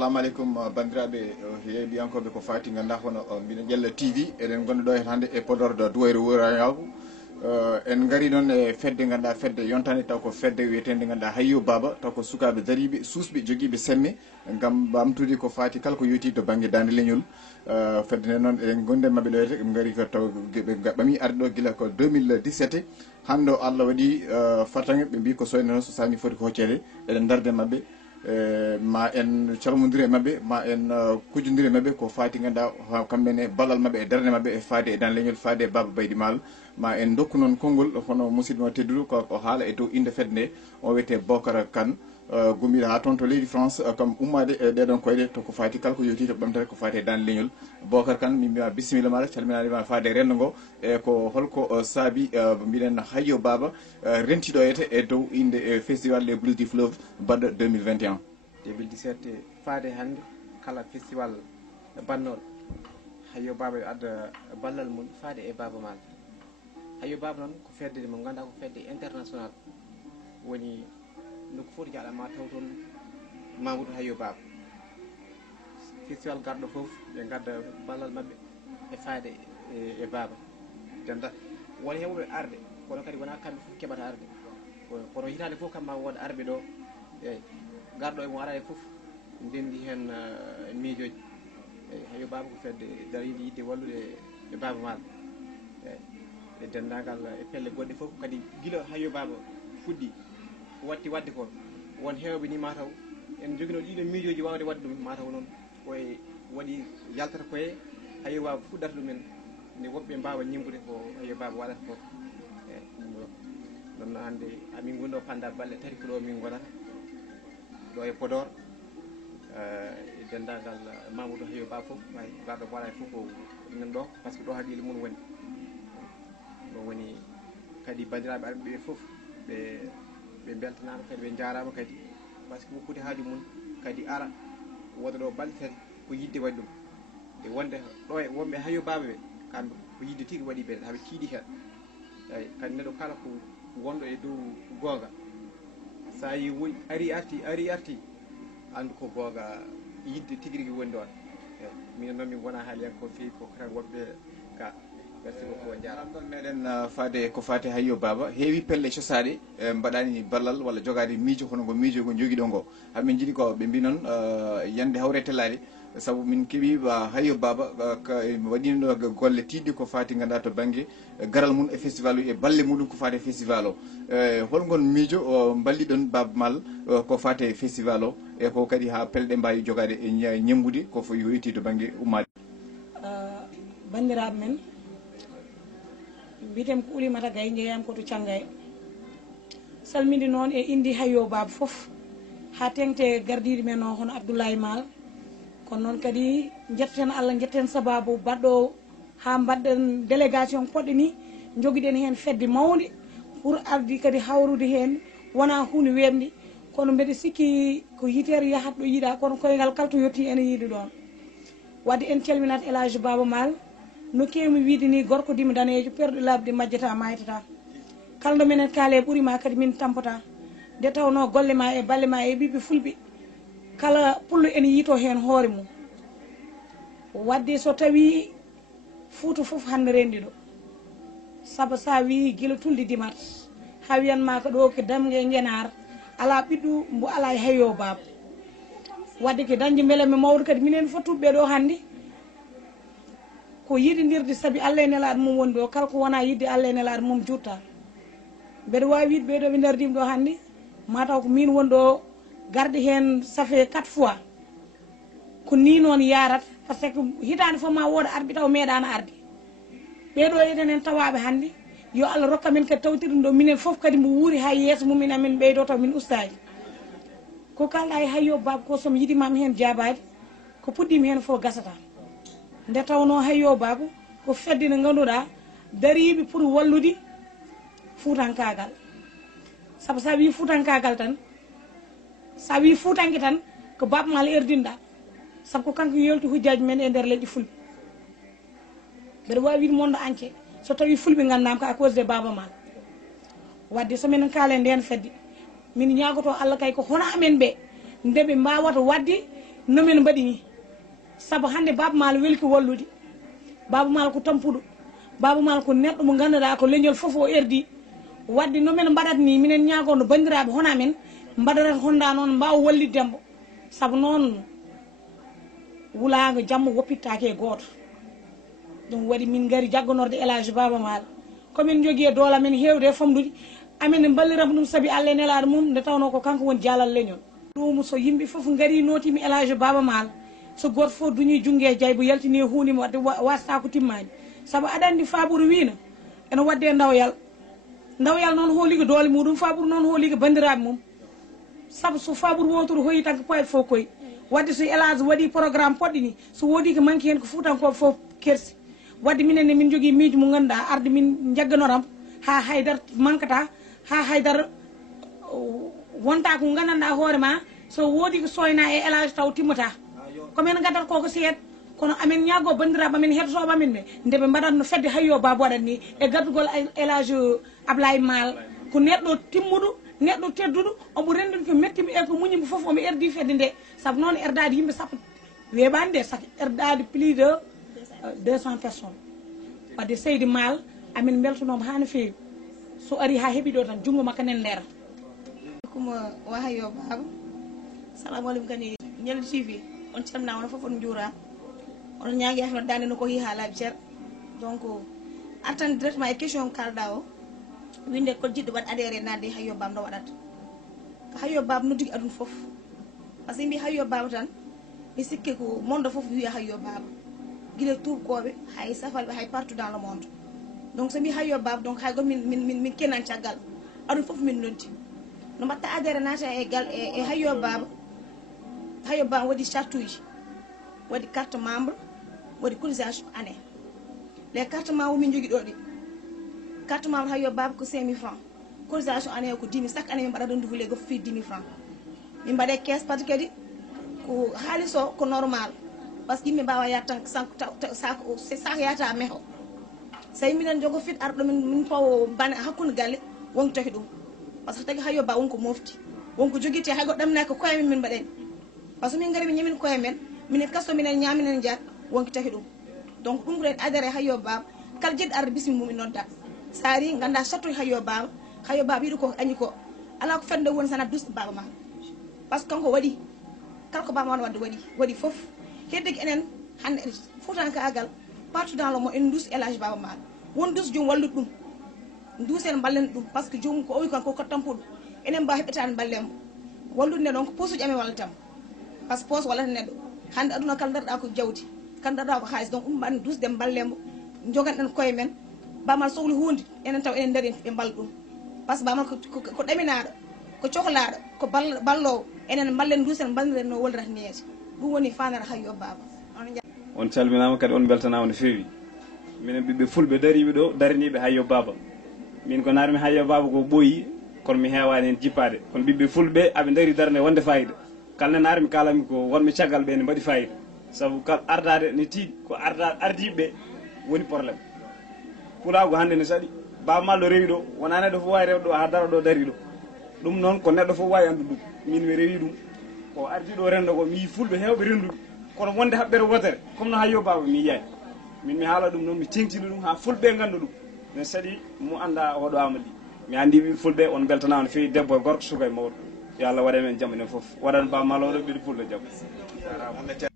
assalamu alaikum bandiraɓe heeɗiyankoɓe ko fati ganda hono mbiɗen ƴella TV eɗen gonɗo ɗo hande e Podor do Douayrou Wurayagu en gari noon e fedde ganduɗa fedde yontane taw ko fedde wiyetede ganduɗa Hayyo Baba taw ko sukaɓe dariɓe susɓe joguiɓe semme gam ɓamtude ko fati kala ko yewti to banggue dande leñol fedde nde noon eɗen gonde mabɓe ɗo ɓe gari ko taw ɓe ɓami arde ɗo guila ko 2017 hande o Allah waɗi fartange ɓe mbi ko soyne noon so sami foti ko hoccede eɗen darde mabɓe ma en calmodiri e mabɓe ma en kujodiri e mabɓe ko fati ganduɗa kamɓene ballal mabɓe e darde mabɓe e faade e dan leñol faade e Baba Baydy Malo ma en dokku noon konngol hono musidɗo o tedduɗo ko haala e dow inde fedde nde o wiyete Bocar Kane gummiɗo ha toon to leydi France comme ummade e ɗeɗon koyɗe to ko fati kala ko yewti to ɓamtare ko fati e dan leñol Bocar Kane min mbima bisimilla maɗa calminadema faade rendo ngo e ko holko saabi mbiɗen Hayyo Baba rentiɗo yete e dow inde festival les Blues du Fleuve baɗɗo 2021 2017 faade hande kala festival bannoɗo Hayyo Baba yo adda ballal mum faade e Baba Malo Hayyo Baba noon ko fedde mo ganduɗa ko fedde international woni nokku foti jaaɗa ma taw toon Mamadou Hayyo Baba festival garɗo foof ɓe gadda ballal mabɓe e faade e Baba denda won hewɓe arde kono kadi wona kamɓe foof keɓata arde kono hitande foof kam ma wooda arɓe ɗo eyyi garɗo emo ara e foof ndendi hen miijoji eyyi Hayyo Baba ko fedde daride yidde wallude e Baba Malo eyyi e dendagal e pelle goɗɗe foof kadi guila Hayyo Baba fuɗɗi watti wadde ko won hewɓe ni mataw en joguino ɗiɗo miijoji wawde wadde ɗum mataw noon koye waɗi yaltata koye Hayyo Baba fuɗɗata ɗumen nde woɓɓe mbawa ñimbude ko Hayyo Baba waɗata ko eyyi ɗum ɗo ɗum hande amin gonɗo panda balɗe tati ko ɗo min gonata ɗo e Podor e dendagal Mamadou Hayyo Baba foof way garɗo waɗa e foof ko nan ɗo par ce que ɗo haqqille mum woni ɗo woni kadi bandiraɓe arɓe ɓe foof ɓe beltanama kadi ɓe jarama kadi par ce que woppude haaju mum kadi ara woda ɗo balɗe tati ko yidde waɗi ɗum e wonde ɗo e wonɓe Hayyo Baba ɓe kamɓe ko yidde tigui waɗi ɓe haaɓe tiiɗi hen eyyi kadi neɗɗo kala ko wonɗo e dow gonga sa yi woyi ari arti andu ko gonga yidde tigui rigui woni ɗon eyyi minen noon min gona haali ko fewi ko tan woɓɓe ka merci beaucoup on jarama ɗon meɗen faade ko fate Hayyo Baba heewi pelle cosaɗe mbaɗani ballal walla jogade miijo hono ngo miijo ngo joguiɗo ngo hamin jiiɗi ko ɓe mbi noon yande hawre tellade saabu min keeɓi Hayyo Baba waɗino ɗo golle tidde ko fati ganduɗa to banggue garal mum e festival o e balle muɗum ko fate festival o holgon miijo balliɗon Baba Malo ko fate festival o e ko kadi ha pelɗe mbawi jogade e ñembude ko fo yoyti to banggue ummade bandiraɓe men mbitem ko Oulimata Gaye jeeyam koto Thiangay salmidi noon e indi Hayyo Baba foof ha tengte gardiɗi men o hono Abdoulaye Mal kono noon kadi jetteten Allah jetteten sababu baɗɗo ha mbaɗɗen délégation poɗɗe ni joguiɗen hen fedde mawde pour ardi kadi hawrude hen wona hunde wemde kono mbeɗa sikki ko yitere yahat ɗo yiiɗa kono koyngal kala to yetti ene yiiɗi ɗon wadde en calminat El Hadji Baba Malo no kewmi wiide ni gorko dimi danejo perɗo labde majjata maytata kala ɗo minen kaale ɓuurima kadi min tampata nde tawno golle ma e balle ma e ɓiɓɓe fulɓe kala pullo ene yiito hen hoore mum wadde so tawi Fouta foof hande rendi ɗo saabu sa wi guila tulde dimat ha wiyanma ko ɗo ko damgue Guénar ala ɓiɗɗo mbo ala e Hayyo Baba wadde ko dañde beelami mawɗo kadi minen fottuɓe ɗo hande ko yiɗidirde saabi Allah e nelaɗo mum woni ɗo kala ko wona yidde Allah e nelaɗo mum jutta mbeɗa wawi wiide ɓeɗo ɓe dardima ɗo hande mataw ko min woni ɗo garde hen ça fait 4 fois ko ni noon yarat par ce que hitande fof ma wooda arɓe taw meeɗano arde ɓeɗo eten tawaɓe hande yo Allah rokka men kadi tawtirɗum ɗo minen foof kadi mo wuuri ha yeeso mumen amin ɓeydo taw min ustaji ko kalɗa e Hayyo Baba ko somi yiɗimama hen jabade ko puɗɗima hen foof gasata nde tawno Hayyo Baba ko fedde nde ganduɗa dariɓe pour wallude fuutankagal saabu sa wi fuutankagal tan sa wi fuutanke tan ko Baba Malo erdinɗa saabu ko kanko yolti hujjaji men e nder leƴƴi fulɓe mbeɗa wawi wiide monde entier so tawi fulɓe gandama ko à cause de Baba Malo wadde somin kaale nden fedde min ñagoto Allah kay ko hono amen ɓe ndeɓe mbawata wadde nomen mbaɗi ni saabu hande Baaba Maal weli ko wallude Baaba Maal ko tampuɗo Baaba Maal ko neɗɗo mo ganduɗa ko leñol foof o erdi wadde nomen mbaɗat ni minen ñagono bandiraɓe hona men mbaɗata honda noon mbawa wallidembo saabu noon wulago jamma woppittake e goto ɗum waɗi min gari jagganorde élage Baaba Maal komin jogui e doola men hewde e famdude amen balliramo ɗum saabi Allah e nelaɗo mum nde tawno ko kanko woni jaalal leñol ɗum so yimɓe foof gari notimi élage Baaba Maal so goto fof duñi jungge jaybo yaltini hunima wadde wasata ko timmani saabu aɗa andi Faabourou wino ene wadde ndawyal noon hooligo doole muɗum Faabourou noon hooligo bandiraɓe mum saabu so Faabourou wotoro hoyi tan ko poyat fof koye wadde so élage waɗi programme poɗɗi ni so woodi ko manque hen ko fuutankoɓe fof kersi wadde minenne min jogui miijo mo ganduɗa arde min jagganoram ha haydara manquata ha haydara wonta ko gandanɗa hoorema so woodi ko soyna e élage taw timmata komin gaddata koko seeɗa kono amen ñaago bandiraɓe amen heɗotoɓe amen ɓe nde ɓe mbaɗatno fedde hayyo Baba waɗat ni e gaddugol élage Ablaye Maal ko neɗɗo timmuɗo neɗɗo tedduɗo omo rendini ko mettimo e ko muñimo foof omo erdi fedde nde saabu noon erdade yimɓe sappo weeɓani de saka erdade plus de 200 personnes wadde Seydi Maal amin beltanoma ha no fewi so ari ha heeɓi ɗo tan junggo makko nen nder kuma wa hayyo Baba salamu aleykum kani Ñalel TV on calmina on fof on juura on ñaagui afno dande no ko hi ha laaɓi ceer donc artan directement e question kalɗa o winde ko jiɗɗo waɗ adhéré nadde hayyo Baba no waɗata ko hayyo Baba noddigui aduna foof par ce que mbi hayyo Baba tan mi sikki ko monde foof wiya hayyo Baba guila tuubkoɓe hay safalɓe hay partout dans le monde donc so mbi hayyo Baba donc hay goto min kenan caggal aduna foof min noddi no mbatta adhéré naata e hayyo Baba waɗi charte uji waɗi carte membre waɗi cotisation année les carte membre min jogui ɗo ɗi carte membre hayyo Baba ko 5000 francs cotisation année ko 10 000 chaque année min mbaɗa renouvelé go fi 10 000 francs min mbaɗe caisse par ce que kadi ko haaliss o ko normal par ce que yimɓe mbawa yatta sak yata meeho so tawi minen jogo fit arɗo min pawo bane hakkude galle wonko taki ɗum par ce que tagi hayyo Baba wonko mofti wonko joguite hay goɗɗo ɗamnaki ko koye men min mbaɗen par ce que min gari min ñamin koye men minen kasto minen ñaminen jaat wonko taki ɗum donc ɗum ren adhéré hayyo Baba kala jiɗɗo arde bismi mum nodda sa ari ganda chattoy hayyo Baba yiɗi ko añi ko ala ko fende woni sana dusɗo Baba Maal par ce que kanko waɗi kala ko Baba Maal wadde waɗi foof heddiki enen hande Fuutankagal partout dans le monde en dus élage Baba Maal won dus jom wallude ɗum duusen ballen ɗum par ce que jomum ko o wi kan koko tampuɗo enen mbawi heɓɓetani ballemo wallude nde ɗon ko posuji amen wallatamo par ce que poos wallata neɗɗo hande aduna kala darɗa ko jawdi kala darɗa ko haalis donc ɗum mbaɗen dusde ballemo joganɗen koye men Baba Maal sohli hunde enen taw enen daari ɓe mballa ɗum par ce que Baba Maal ko ɗaminaɗo ko cohlaɗo ko ballowo enen ballen duusen balliren no wollirata niyete ɗum woni fanare hayyo Baba on calminama kadi on beltanama no fewi minen ɓiɓɓe fulɓe dariɓe ɗo daraniɓe hayyo Baba min ko narmi hayyo Baba ko ɓooyi kono mi hewani hen jippade kono ɓiɓɓe fulɓe aɓe daari darde wonde fayida kala nen armi kalami ko wonɓe caggal ɓe ne mbaɗi fayida saabu kal ardade ne tiiɗi ko ardiɓeɓe woni probléme pulago hande ne saɗi Baba Maal ɗo rewi ɗo wona neɗɗo fof wawi rewde ɗo ha dara ɗo dari ɗo ɗum noon ko neɗɗo fof wawi andu ɗum min mi rewi ɗum ko ardi ɗo rendo ko mi yi fulɓe hewɓe renduɓe kono wonde haɓɓere wotere comme no hayyo Baba mi yiyani min mi haala ɗum noon mi tengtini ɗum ha fulɓe ganda ɗum ne saɗi mo anda hoɗo amadi mi andi ɓiɓe fulɓe on beltanama no fewi debbo e gorko suka e mawɗo yo Allah waɗe men jaam enen foof waɗan Baba Maal oɗo ɓiɗe fulɓe jaam